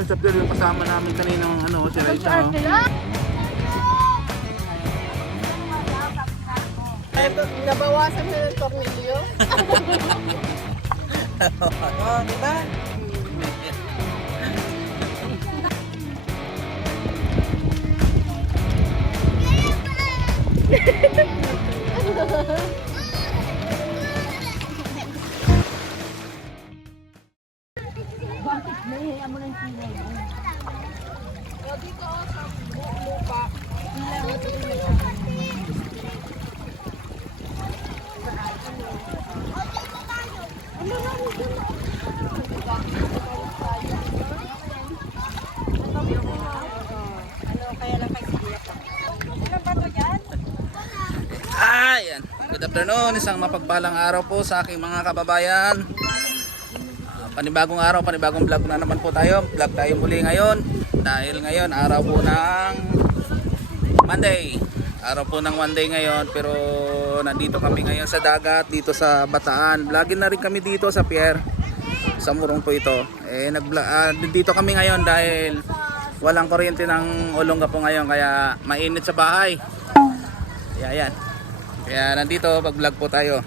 Ayun sa pier yung kasama namin kaninang ano, si Raisa. Oh. Nabawasan na ng tornilyo. Oh, diba? Ayan. Good afternoon. Isang mapagpalang araw po sa aking mga kababayan. Panibagong araw, panibagong vlog na naman po tayo. Vlog tayo muli ngayon. Dahil ngayon, araw po ng Monday. Araw po ng Monday ngayon. Pero nandito kami ngayon sa dagat, dito sa Bataan. Vlogin na rin kami dito sa pier. Sa Murong po ito. Dito kami ngayon dahil walang kuryente ng Olonga po ngayon. Kaya mainit sa bahay. Ayan. Kaya nandito, pag-vlog po tayo.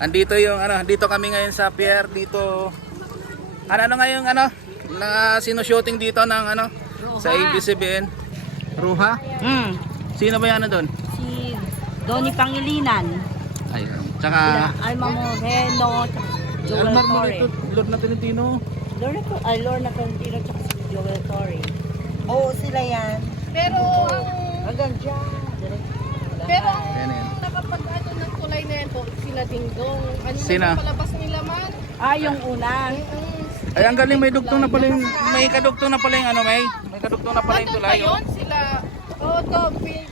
Andito yung dito kami ngayon sa pier dito. Ano ngayon na sino-shooting dito ng sa ABS-CBN. Ruha? Sino ba 'yan doon? Si Donnie Pangilinan. Ayun. Tsaka Alma Moreno. Joel Torre. Lord na Tolentino. Lorna Tolentino at si Joel Torre. Oo, sila yan. Pero Hanggang dyan. pero Ayan, ayan. nakapag-ano ng kulay na yan po, sila Dingdong. Ano Sina? na palabas nila man? Yung una. Ay, ang galing, may dugtong na pala yung, may kadugtong na pala yung may kadugtong na pala yung Nandun tulay. pa yun sila. Oo, to,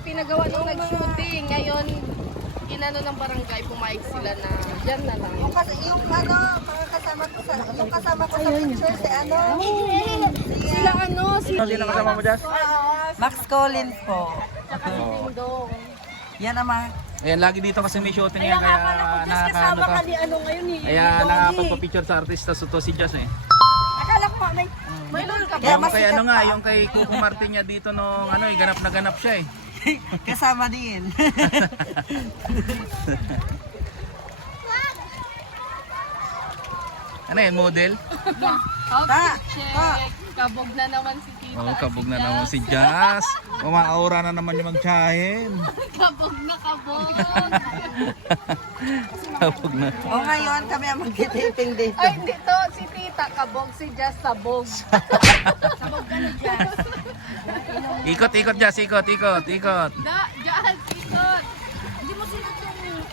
pinagawa nung nag-shooting. Ngayon, inano ng barangay, pumayag sila na dyan na lang. Yung mga kasama ko sa picture, si Sila Sino kasama mo dyan? Max Collins po. Saka si Dingdong. Yan naman. Ayan, lagi dito kasi may shooting yan, kaya nakakaano to. Ngayon eh. Kaya nakapagpa-picture sa artista, so to si Jazz eh. Akala ko may lolo ka ba? Kaya Yung kay masikat nga, pa. yung kay Coco Martin niya dito nung ganap na ganap siya eh. Kasama din. Ano yan, model? Check. Kabog na naman si Tita. Oo, kabog na naman si Jazz. Umaaura na naman yung magtsahin. Kabog na kabog. Kabog na. O ngayon, kami ang magtitiping dito. Ay, dito si Tita kabog, si Jazz sabog. Sabog ka na Jazz. Ikot, Jazz, ikot. Jazz, ikot. Hindi mo sinutong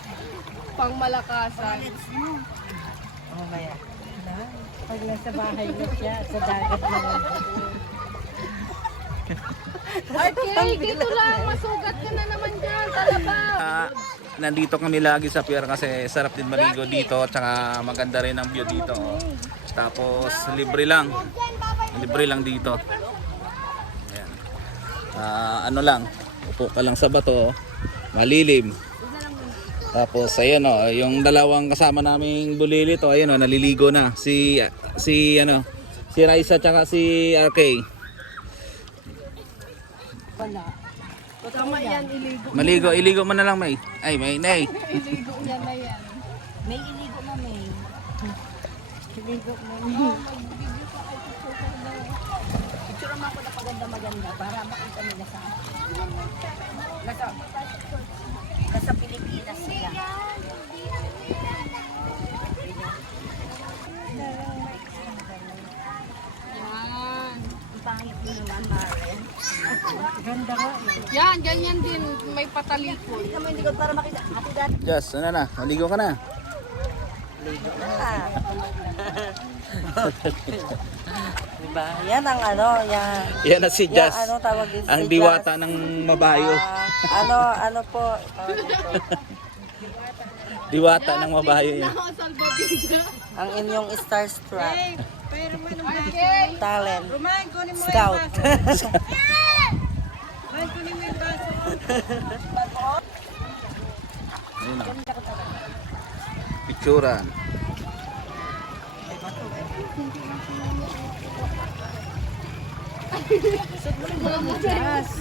pangmalakasan. Mamaya. Pag nasa bahay na siya, sa dagat naman. Okay, dito lang. Masugat ka na naman dyan. Talabaw. Nandito kami lagi sa pier kasi sarap din maligo dito. Tsaka maganda rin ang view dito. Tapos libre lang. Libre lang dito. Ayan. Ano lang. Upo ka lang sa bato. Malilim. Tapos ayun yung dalawang kasama naming bulilit ayun naliligo na si Raisa tsaka si RK. Wala. Tama yan, iligo. Iligo mo na lang May. Ay May, Nay. Iligo niya na yan. May iligo na may. Iligo mo. Picture mo ako na paganda-maganda para makita nila sa nasa Pilipinas sila. Yan. Pangit mo naman, Maren. Ganda ka. Yan, ganyan din. May patalikod. Naman hindi ko para makita. Ate dati. Jazz, ano na? Maligo ka na. Diba? Yan ang yan. Yan na si Jazz. Yan, tawag din Ang si diwata Jazz. ng mabayo. Ano po, tawag dito. Diwata ng mabayo yan. Ang inyong starstruck Okay. talent. Scout. Ayun na. Picturean.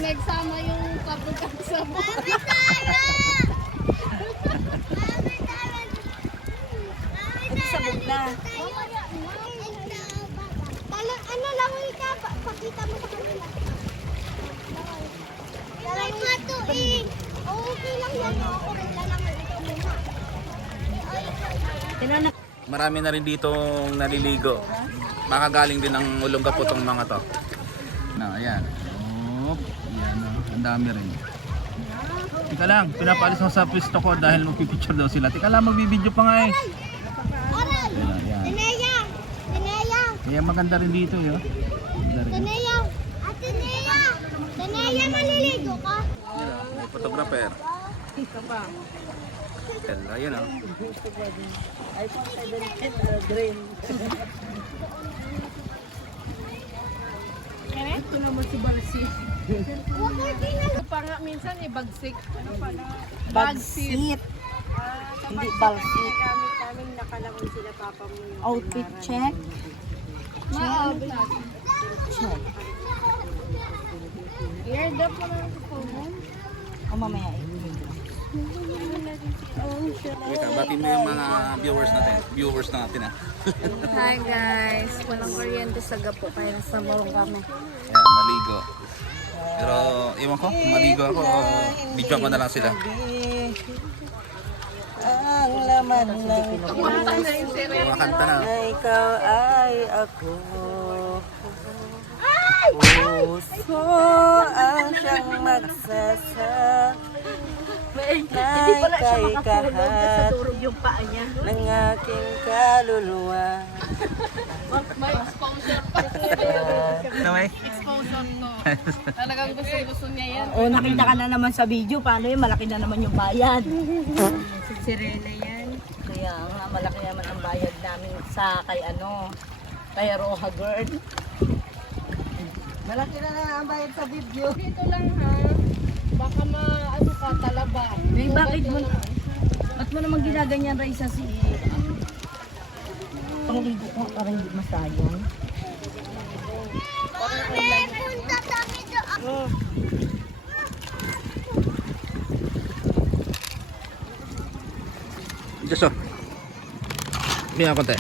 Nagsama yung kabukan sa Sabog na. Ano lang ka? Pakita mo sa kanila. Dalawang mato eh. Okay lang yan. Okay lang naman ito muna. Marami na rin ditong naliligo. Baka galing din ng Olongapo tong mga to. Na, ayan. Oh, ayan oh. Ang dami rin. Tika lang, pinapalis mo sa pwesto ko dahil magpipicture daw sila. Tika lang, magbibideo pa nga eh. Aray! Ayan. Tineya! Tineya! Kaya maganda rin dito yun. Maganda rin. Tineya! Ate Tineya! Tineya, maliligo ka? May photographer. Ayan oh. Ito naman si Balsi. Huwag kayo pinag- Pa nga minsan ibagsik. Ano pala? Bagsit. Hindi balsit. Kami nakalangon sila papa mo yung Outfit check. Check. Airdrop mo lang sa phone. O mamaya Wait, bati mo yung mga viewers natin. Viewers natin ah. Hi guys, walang kuryente sa gapo kaya nasa morong kami. Ayan, maligo. Pero, iwan ko, maligo ako. Video ko na lang sila. ang laman ng Mga kanta na. na ikaw ay ako. Puso ang siyang magsasabi na ika'y kahat ng aking kaluluwa. May exposure pa. Anyway, Exposure to. Talagang gusto niya yan. O nakita ka na naman sa video, paano yun? Malaki na naman yung bayad. Si Sirena yan. Kaya nga, malaki naman ang bayad namin sa kay kay Roha Girl. Malaki na ang bayad sa video. Dito lang ha. Baka ano ka, talaba. Eh, bakit mo, ba't mo naman ginaganyan Raisa si pangligo ko para hindi masayang? Punta kami doon. just oh. Bigyan ko konti.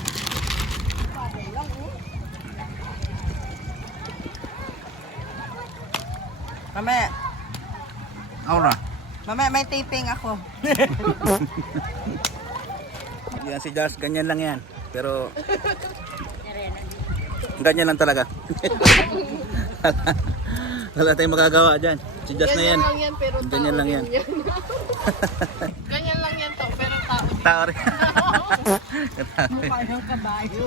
Mamaya, Aura. may taping ako. Yan si Josh, ganyan lang yan. Pero, ganyan lang talaga. Wala tayong magagawa dyan. Si Josh na yan. Ganyan lang yan, pero tao Ganyan lang yan. Ganyan lang yan to, pero tao. Tao rin. Parang kabayo.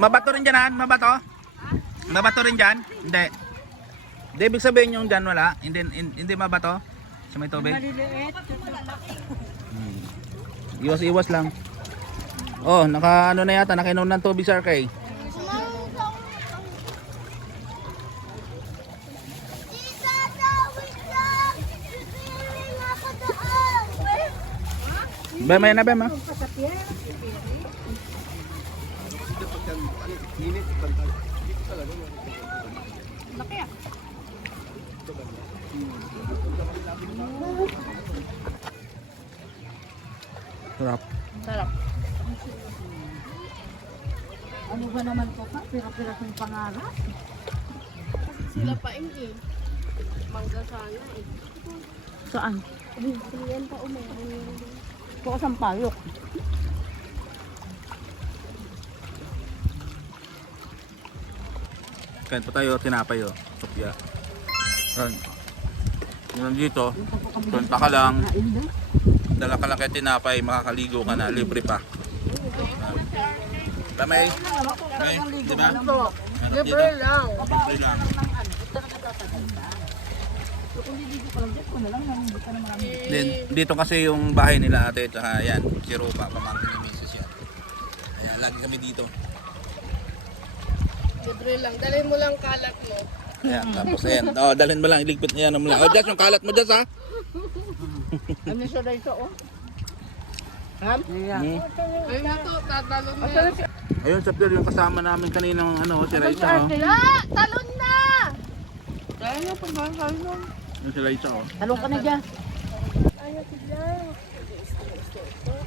Mabato rin dyan, Han? Mabato? Mabato rin dyan? Hindi. Hindi, ibig sabihin yung dyan wala. Hindi mabato sa may tubig. Iwas-iwas lang. Oh, naka ano na yata, nakainom ng tubig sa RK. Tita, tawid lang! Sisirin ako doon! Bema yan na, Bema. Sarap. Sarap. Ano ba naman po ka? Pira-pira kong pangarap. Sila pa hindi. Mangga sana eh. Saan? Yan pa umeron. Bukas ang payok. Kain pa tayo, tinapay oh. Sopya. Yan. Yan dito, punta ka lang. Dala ka lang kay tinapay, makakaligo ka na, libre pa. Tamay? May, di ba? Libre lang. Libre lang. Then, dito kasi yung bahay nila ate, tsaka yan, si Rupa, pamangkin ni Mrs. yan. Ayan, lagi kami dito. Libre lang. Dalhin mo lang kalat mo. Ayan, tapos ayan, oh, dalhin mo lang, iligpit niya mo lang. Oh, Jess, yung kalat mo Jess ha? Ano siya dahil ito, oh? Ay na to, tatalon na yan. Ayun sa pier yung kasama namin kaninang ano, si Raisa. Oh. Talon na! Yung si Raisa. Oh. Talong ka na dyan.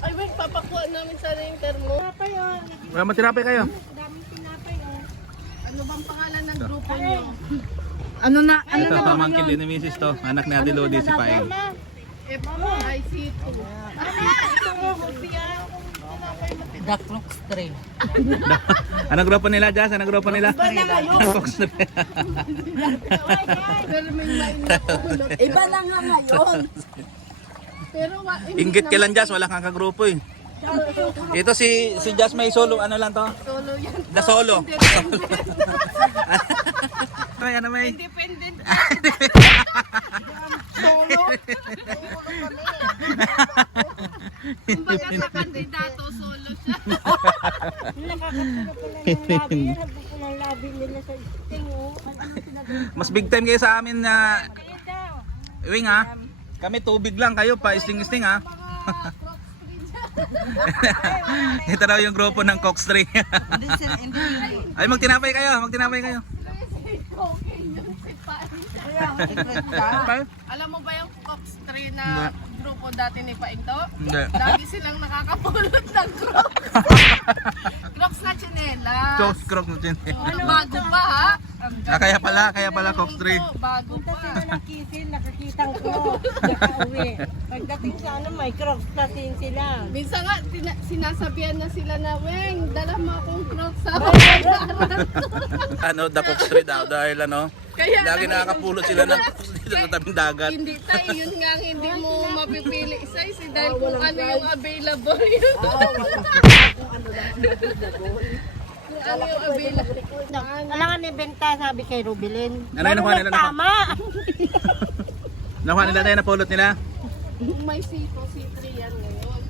Ay, wait, papakuha namin sana yung termo. Wala matinapay kayo? Ano bang pangalan ng grupo niyo? Ano na? Ito, pamangkin din ni Mrs. to. Anak ni Ate Lodi, si Paeng. FIC2. The Crooks Trail. Anong grupo nila, Jazz? Anong grupo nila? Fox na Pero may mainit ulo. Iba na nga ngayon. Pero Inggit ka lang, Jazz. Wala kang kagrupo eh. Ito si Jazz may solo. Ano lang to? solo yan. The solo. Ano may? Independent. Solo. Kumbaga sa kandidato, solo siya. Mas big time kayo sa amin na Wing ha. Kami tubig lang kayo pa isting-isting ha. Ito daw yung grupo ng Cox 3. Ay magtinapay kayo, magtinapay kayo. Alam mo ba yung Cox 3 na grupo dati ni Paingto? Hindi. Lagi silang nakakapulot ng Crocs. Crocs na chinelas. Crocs na din. Bago pa ha? Kaya pala Cox 3. Bago pa. Kisin, nakakitang ko. Nakauwi. Pagdating sa ano, may Crooks na din sila. Minsan nga, sinasabihan na sila na, Weng, dala mo akong Crocs sa bayaran. Ano, the Cox 3 daw dahil ano, Kaya lagi nakakapulot sila ng Cox dito sa tabing dagat. Hindi tayo, yun nga ang hindi mo mapipili size dahil kung ano yung available yun. Ano yung available? Alangan ni Benta, sabi kay Rubilin. Ano yung nakuha nila? Tama! Nakuha nila tayo, napulot nila. Kung may C2, C3 yan ngayon.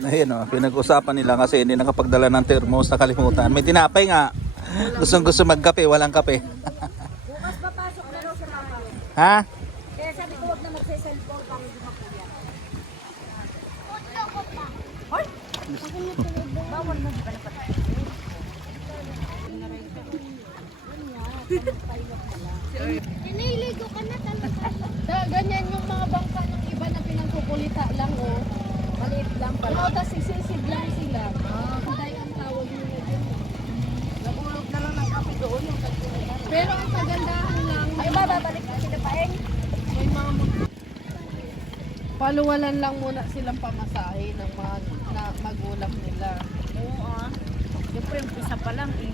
Ayun o, pinag-usapan nila kasi hindi nakapagdala ng thermos, nakalimutan. May tinapay nga. Gustong gusto magkape, walang kape. Bukas papasok na raw sa mama. Ha? Kaya sabi ko huwag na magse-cellphone para hindi makuya. Bawal na, di ba na patay? Nililigo ka na talaga. Ganyan yung mga bangka ng iba na pinangkukulita lang o. Maliit lang pala. Oo, tapos sisisid lang sila. Kuday ang tawag nila dyan. Nagulog na lang ng kape doon yung tagkulita. Pero ang kagandahan lang, Ay ba, babalik na sila paeng? may mga paluwalan lang muna silang pamasahe ng mga magulang nila. Oo ah. Siyempre, umpisa pa lang eh.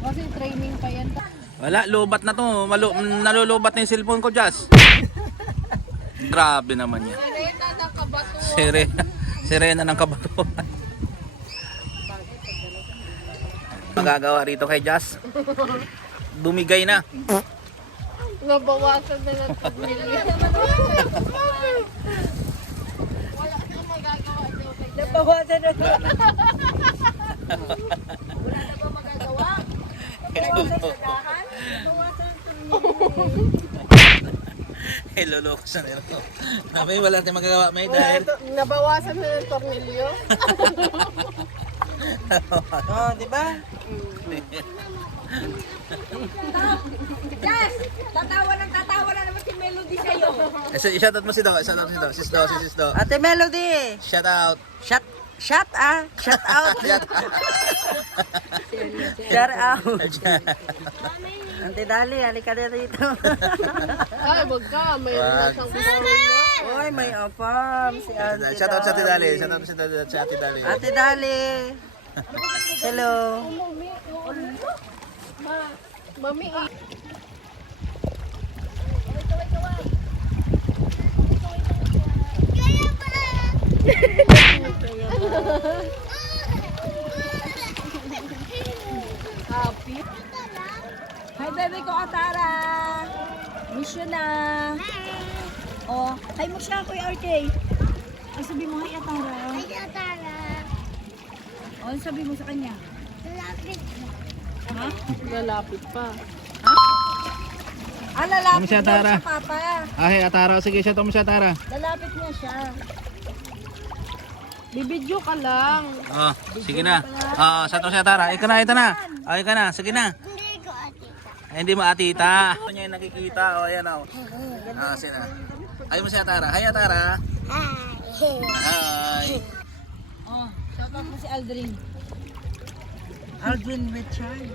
Kasi training pa yan. Wala, lubat na to. Nalulubat na yung cellphone ko, Jazz. Grabe naman yan. Sirena ng kabato. Sirena ng kabatuan. Magagawa rito kay Jazz. Dumigay na. Nabawasan na ng pamilya. Wala na magagawa daw. Nabawasan na ito. Wala na ba magagawa? Loloko sa nila. Sabi, wala tayong magagawa, may dahil. Nabawasan na ng tornilyo. Oh, di ba? Yes! Tatawa na naman si Melody sa'yo. Shoutout mo si Do. Shoutout mo si Do. Si Do. Ate Melody! Shout out. Shout out! Shout out! Shout out! Ate Dali, halika na dito. Ay, wag ka. Mayroon na siyang gusto. Oy, may apam si Ate Shout out sa Ate Dali. Shout out sa Ate Dali. Ate Dali! Hello! Mami, Kaya pa! happy. Hi, baby ko, Atara. Miss you na. Oh, hi mo siya, Kuya RK. Ay, sabi mo, hi, Atara. Ay, Atara. Oh, ano sabi mo sa kanya? Lapit. Ha? Lalapit pa. Ah, lalapit Ano siya, daw Tara? sa papa. Ay, Atara. Sige, siya mo siya, Atara. Lalapit niya siya. Bibidyo ka lang. Oh, sige na. Sa to siya, Atara. Ika na. Ay, ka na. Sige na. Hindi ko atita. Ay, hindi mo atita. Ito niya yung nakikita. O, ayan o. Sina. Ay mo siya, Atara. Hi, Atara. Hi. Hi. Oh, shoutout mo si Aldrin. Aldrin Richard.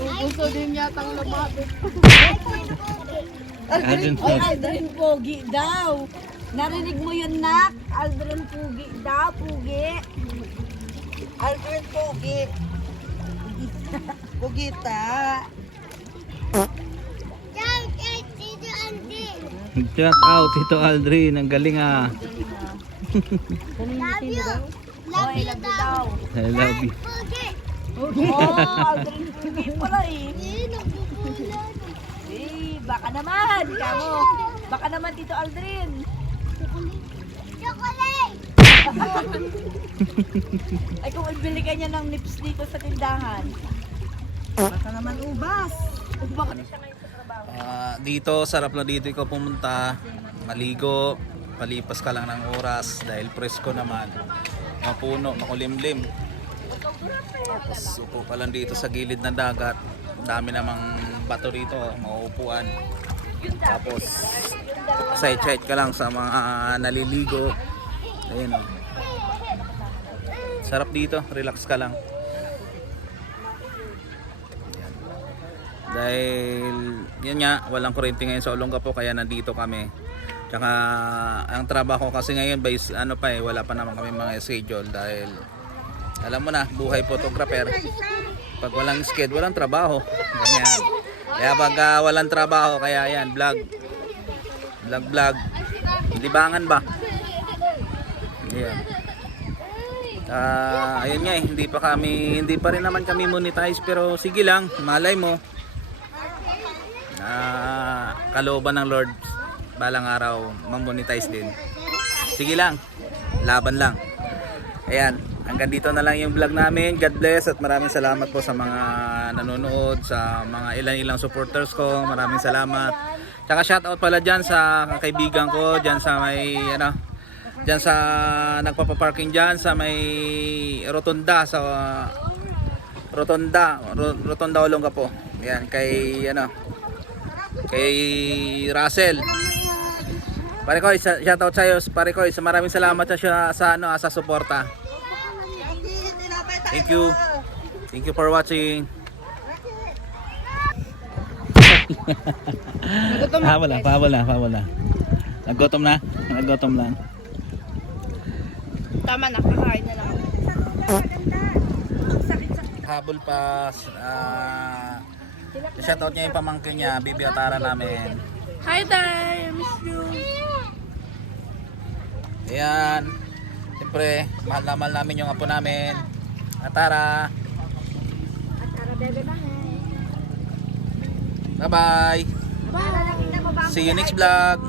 Gusto din yatang lumapit. Aldrin Oy, Aldrin Pogi daw. Narinig mo yun, Nak? Aldrin Pogi daw, Pogi. Aldrin Pogi. Pugita. Ciao, kay Tito Andy. Shout out, Tito Aldrin. Ang galing ah. Love you. Love you daw. I love you. Pogi. Oh, Aldrin Pogi pala eh. Nagbubulan. Eh, baka naman. Kamo. Baka naman, Tito Aldrin. Chocolate. Ay, kung ibili ka niya ng nips dito sa tindahan. Baka naman ubas. Baka Dito, sarap na dito ikaw pumunta. Maligo. Palipas ka lang ng oras dahil presko naman. Mapuno, makulimlim. Tapos upo ka lang dito sa gilid ng dagat. Dami namang bato dito, mauupuan. Tapos side-side ka lang sa mga naliligo. Ayun o. Sarap dito, relax ka lang. Ayan. Dahil yun nga, walang kuryente ngayon sa Olongapo kaya nandito kami. Tsaka ang trabaho kasi ngayon wala pa naman kami mga schedule dahil alam mo na, buhay photographer. Pag walang schedule, walang trabaho. Ganyan. Kaya pag walang trabaho, kaya yan, vlog. Libangan ba? Ayan. Ayun nga hindi pa rin naman kami monetize pero sige lang, malay mo. Kalooban ng Lord, balang araw mamonetize din. Sige lang, laban lang. Ayan, hanggang dito na lang yung vlog namin. God bless at maraming salamat po sa mga nanonood, sa mga ilang supporters ko. Maraming salamat. Tsaka shoutout pala dyan sa kaibigan ko, dyan sa may dyan sa nagpapaparking dyan sa may Rotonda, Rotonda Olongapo. Yan, kay Russell. Pare ko, shoutout sa iyo, pare ko. Maraming salamat sa suporta. Thank you. Thank you for watching. Wala. Nagutom lang. Tama na, kakain na lang. Habol pa. Shoutout niya yung pamangkin niya, Bibi Atara namin. Hi there, I miss you. Ayan. Siyempre, mahal na mahal namin yung apo namin. Atara. Bye-bye. See you next vlog.